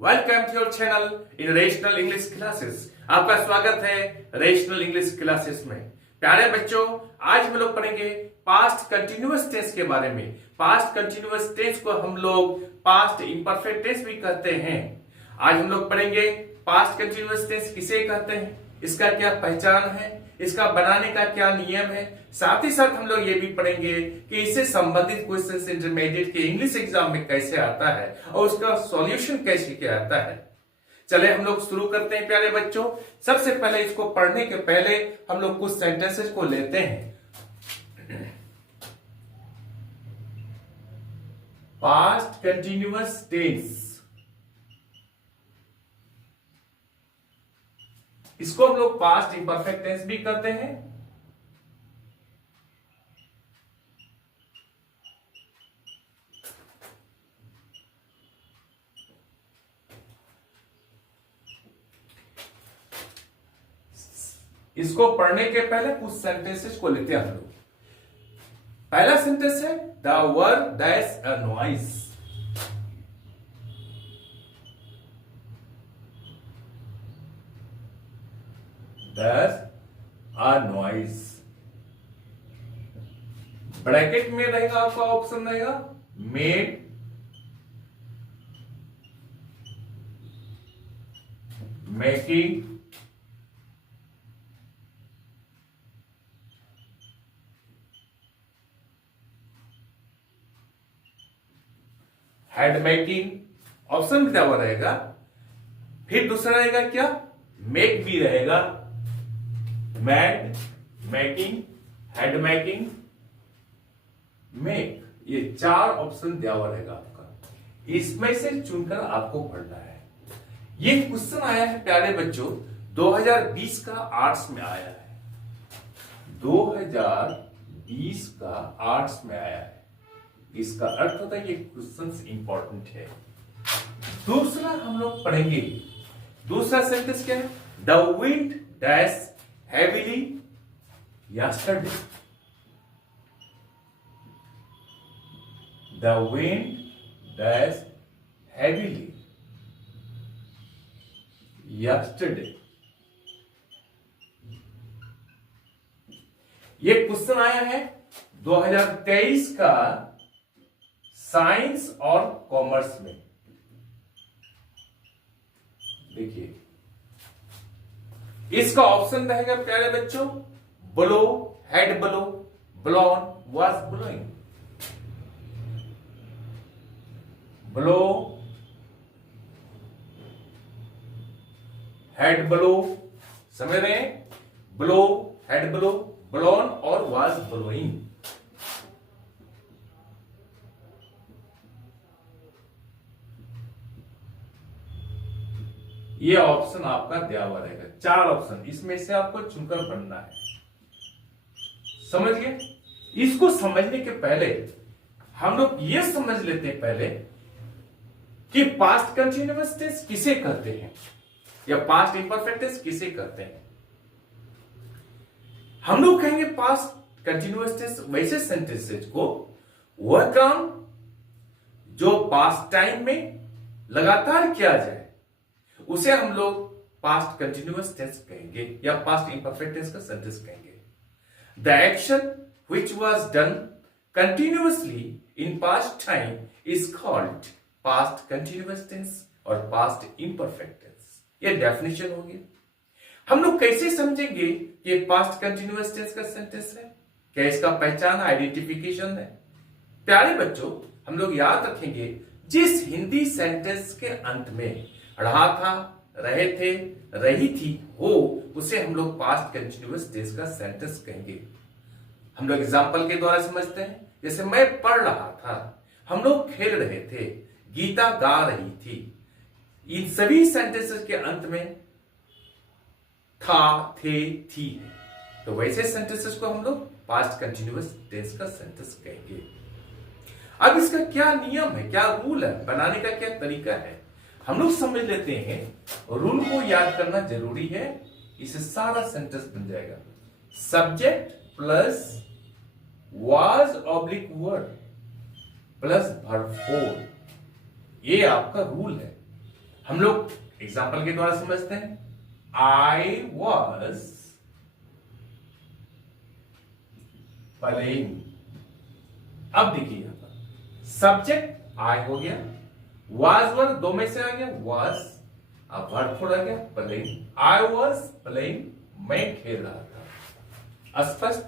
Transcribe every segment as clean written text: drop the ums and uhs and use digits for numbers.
Welcome to your channel in rational English classes. आपका स्वागत है रेशनल इंग्लिश क्लासेस में। प्यारे बच्चों, आज हम लोग पढ़ेंगे पास्ट कंटिन्यूअस टेंस के बारे में। पास्ट कंटिन्यूअस टेंस को हम लोग पास्ट इंपरफेक्ट टेंस भी कहते हैं। आज हम लोग पढ़ेंगे पास्ट कंटिन्यूअस टेंस किसे कहते हैं, इसका क्या पहचान है, इसका बनाने का क्या नियम है। साथ ही साथ हम लोग ये भी पढ़ेंगे कि इससे संबंधित क्वेश्चन इंटरमीडिएट के इंग्लिश एग्जाम में कैसे आता है और उसका सॉल्यूशन कैसे क्या आता है। चले हम लोग शुरू करते हैं प्यारे बच्चों। सबसे पहले इसको पढ़ने के पहले हम लोग कुछ सेंटेंसेस को लेते हैं। पास्ट कंटिन्यूअस टेंस, इसको हम लोग पास्ट इंपरफेक्ट टेंस भी कहते हैं। इसको पढ़ने के पहले कुछ सेंटेंसेस को लेते हैं हम लोग। पहला सेंटेंस है the word that's a noise. There's a noise। Bracket में रहेगा आपका ऑप्शन रहेगा made, making, head making, option क्या हुआ रहेगा। फिर दूसरा रहेगा क्या, मेक भी रहेगा, made, making, head making, make, ये चार ऑप्शन दिया हुआ रहेगा आपका। इसमें से चुनकर आपको पढ़ना है। ये क्वेश्चन आया है प्यारे बच्चों 2020 का आर्ट्स में आया है। 2020 का आर्ट्स में आया है। इसका अर्थ होता है ये क्वेश्चन इंपॉर्टेंट है। दूसरा हम लोग पढ़ेंगे, दूसरा सेंटेंस क्या है, the wind dash heavily yesterday। The wind dashed heavily yesterday। ये क्वेश्चन आया है 2023 का साइंस और कॉमर्स में। देखिए इसका ऑप्शन रहेगा प्यारे बच्चों blow, head blow, blown, was blowing. Blow, head blow, समझ रहे हैं, ब्लो, हेड ब्लो, ब्लोन और वाज ब्लोइंग। ये ऑप्शन आपका दिया हुआ रहेगा, चार ऑप्शन, इसमें से आपको चुनकर पढ़ना है। समझ गए। इसको समझने के पहले हम लोग ये समझ लेते हैं पहले कि पास्ट कंटिन्यूअस टेंस किसे कहते हैं या पास्ट इंपरफेक्ट टेंस किसे कहते हैं। हम लोग कहेंगे पास्ट कंटिन्यूअस टेंस वैसे सेंटेंसेस को, वह काम जो पास्ट टाइम में लगातार किया जाए उसे हम लोग पास्ट कंटिन्यूअस टेंस कहेंगे या पास्ट इंपरफेक्ट टेंस का सेंटेंस कहेंगे। The action which was done continuously in past time is called past continuous tense और पास्ट इंपरफेक्ट टेंस। ये डेफिनेशन होगी। हम लोग कैसे समझेंगे कि ये पास्ट कंटिन्यूअस टेंस का सेंटेंस है, क्या इसका पहचान आइडेंटिफिकेशन है। प्यारे बच्चों, हम लोग याद रखेंगे जिस हिंदी सेंटेंस के अंत में रहा था, रहे थे, रही थी हो, उसे हम लोग पास्ट कंटिन्यूअस टेंस का सेंटेंस कहेंगे। हम लोग एग्जांपल के द्वारा समझते हैं। जैसे मैं पढ़ रहा था, हम लोग खेल रहे थे, गीता गा रही थी। इन सभी सेंटेंसेस के अंत में था, थे, थी है, तो वैसे सेंटेंसेस को हम लोग पास्ट कंटिन्यूअस टेंस का सेंटेंस कहेंगे। अब इसका क्या नियम है, क्या रूल है, बनाने का क्या तरीका है, हम लोग समझ लेते हैं। रूल को याद करना जरूरी है, इससे सारा सेंटेंस बन जाएगा। Subject plus was oblique word plus verb four, ये आपका रूल है। हम लोग एग्जाम्पल के द्वारा समझते हैं। आई वॉज प्लेइंग। अब देखिए यहां पर सब्जेक्ट आई हो गया, वाज वर दो में से आ गया वाज, अब वर्ब थोड़ा गया प्लेइंग। आई वॉज प्लेइंग, मैं खेल रहा था। स्पष्ट।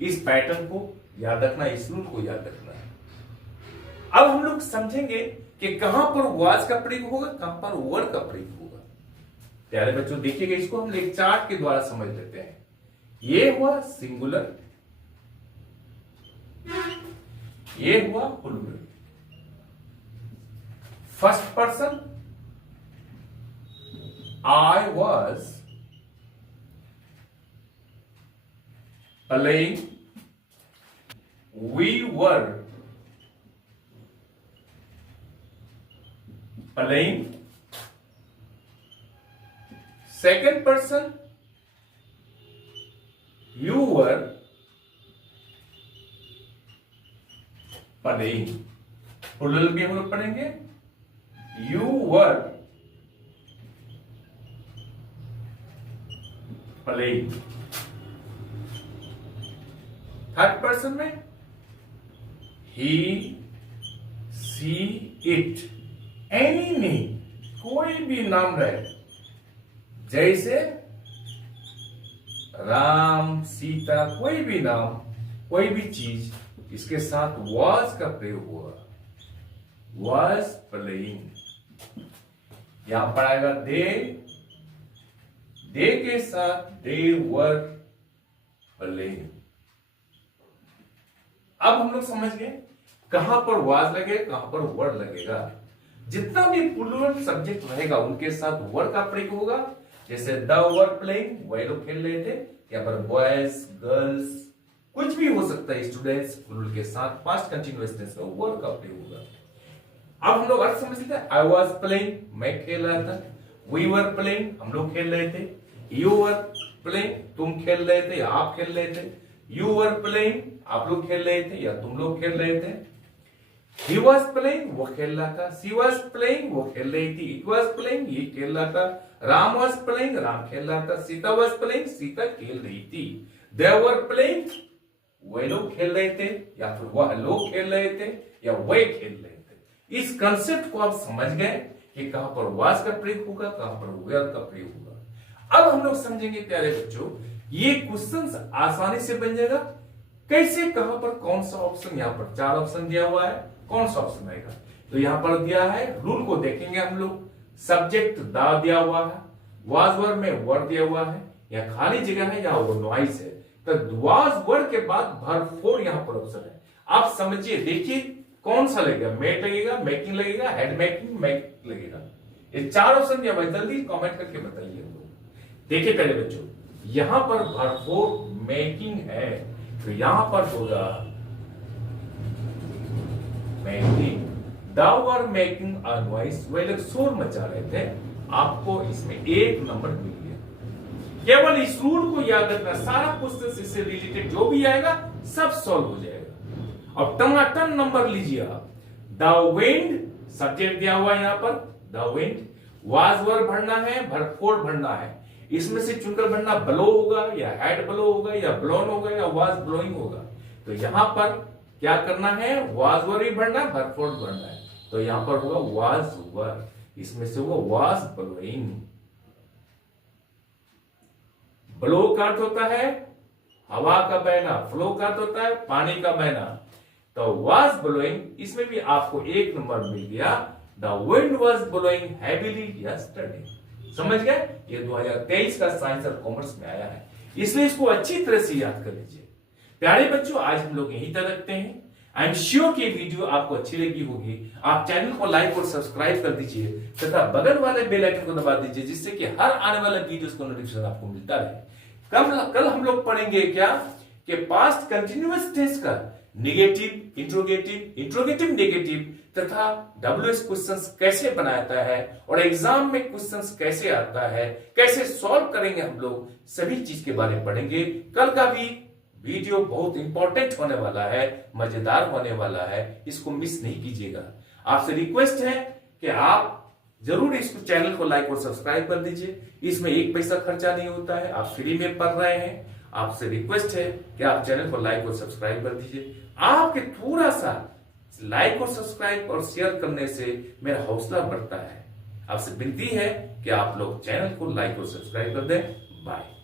इस पैटर्न को याद रखना, इस रूल को याद रखना है। अब हम लोग समझेंगे कि कहां पर वाज का प्रयोग होगा, कहां पर वर का प्रयोग होगा। प्यारे बच्चों देखिएगा, इसको हम एक चार्ट के द्वारा समझ लेते हैं। ये हुआ सिंगुलर, ये हुआ plural. First person I was playing, we were playing. Second person you were playing. Plural भी हम लोग पढ़ेंगे, you were playing. Third person में he she it, any name, कोई भी नाम रहे, जैसे राम सीता, कोई भी नाम, कोई भी चीज, इसके साथ was का प्रयोग हुआ, was playing। यहां पर आएगा दे के साथ they were playing। अब हम लोग समझ गए कहां पर was लगेगा, कहां पर were लगेगा। जितना भी प्लूरल सब्जेक्ट रहेगा उनके साथ वर का प्रयोग होगा। जैसे द वर प्लेइंग, वही लोग खेल रहे थे। यहाँ पर बॉयज, गर्ल्स, कुछ भी हो सकता है, स्टूडेंट्स, प्लूरल के साथ पास्ट कंटिन्यूअस टेंस में वर का प्रयोग होगा। अब हम लोग अर्थ समझ लेते हैं। आई वॉज प्लेइंग, मैं खेल रहा था। वी वर प्लेइंग, हम लोग खेल रहे थे। यू वर प्लेइंग, तुम खेल रहे थे या आप खेल रहे थे। यू वर प्लेइंग, आप लोग खेल रहे थे या तुम लोग खेल रहे थे। He was playing, वो खेल रहा था। She was playing, वो खेल रही थी। It was playing, ये खेल रहा था। Ram was playing, राम खेल रहा था। Sita was playing, सीता खेल रही थी। They were playing, वे लोग खेल रहे थे या फिर वह लोग खेल रहे थे या वे खेल रहे थे। इस कंसेप्ट को आप समझ गए कि कहां पर was का प्रयोग होगा, कहां पर were का प्रयोग होगा। अब हम लोग समझेंगे प्यारे बच्चों, ये क्वेश्चन आसानी से बन जाएगा। कैसे, कहां पर, कौन सा ऑप्शन, यहां पर 4 ऑप्शन दिया हुआ है, कौन सा ऑप्शन आएगा। तो यहां पर दिया है, रूल को देखेंगे हम लोग। सब्जेक्ट दा दिया हुआ है, वाज वर में वर दिया हुआ है, या खाली जगह है या वो नॉइस है। तो वाज वर के बाद वर्ब 4 यहां पर ऑप्शन है। आप समझिए, देखिए कौन सा लगेगा, मेक लगेगा, मेकिंग लगेगा, हेड मेकिंग, मेक लगेगा। ये 4 ऑप्शन दिया हुआ है, जल्दी कमेंट करके बताइए। देखिए पहले बच्चों, यहां पर वर्ब 4 मेकिंग है, तो यहां पर होगा making. The were making a noise, वे लोग शोर मचा रहे थे। आपको इसमें 1 नंबर मिल गया। केवल इस रूल को याद रखना, सारा क्वेश्चन इससे रिलेटेड जो भी आएगा सब सॉल्व हो जाएगा। अब टनाटन नंबर लीजिए आप। द विंड, सब्जेक्ट दिया हुआ है यहां पर, द विंड। वाज वर भरना है, वर्ब 4 भरना है। इसमें से चुनकर भरना, ब्लो होगा या हैड ब्लो होगा या ब्लोन होगा या वाज ब्लोइंग होगा। तो यहां पर क्या करना है, वाज वर ही भरना है, वर्ब 4 भरना है। तो यहां पर होगा वाज वर, इसमें से होगा वाज ब्लोइंग। ब्लो का अर्थ होता है हवा का बहना, फ्लो का अर्थ होता है पानी का बहना। तो वाज ब्लोइंग, इसमें भी आपको 1 नंबर मिल गया। The wind was blowing heavily yesterday. समझ गए, ये 2023 का साइंस और कॉमर्स में आया है, इसलिए इसको अच्छी तरह से याद कर लीजिए। प्यारे बच्चों, आज हम लोग यहीं तक रखते हैं। आई एम श्योर कि वीडियो आपको अच्छी लगी होगी। आप चैनल को लाइक और सब्सक्राइब कर दीजिए तथा बगल वाले बेल आइकन को दबा दीजिए, जिससे कि हर आने वाले वीडियोस का नोटिफिकेशन आपको मिलता रहे। कल हम लोग पढ़ेंगे क्या कि पास्ट कंटिन्यूअस टेंस का नेगेटिव, इंट्रोगेटिव नेगेटिव तथा WH क्वेश्चंस कैसे बनाता है और एग्जाम में क्वेश्चंस कैसे आता है, कैसे सॉल्व करेंगे हम लोग, सभी चीज के बारे में पढ़ेंगे। कल का भी वीडियो बहुत इंपॉर्टेंट होने वाला है, मजेदार होने वाला है, इसको मिस नहीं कीजिएगा। आपसे रिक्वेस्ट है कि आप जरूर इस चैनल को लाइक और सब्सक्राइब कर दीजिए। इसमें एक पैसा खर्चा नहीं होता है, आप फ्री में पढ़ रहे हैं। आपसे रिक्वेस्ट है कि आप चैनल को लाइक और सब्सक्राइब कर दीजिए। आपके थोड़ा सा लाइक और सब्सक्राइब और शेयर करने से मेरा हौसला बढ़ता है। आपसे विनती है कि आप लोग चैनल को लाइक और सब्सक्राइब कर दें। बाय।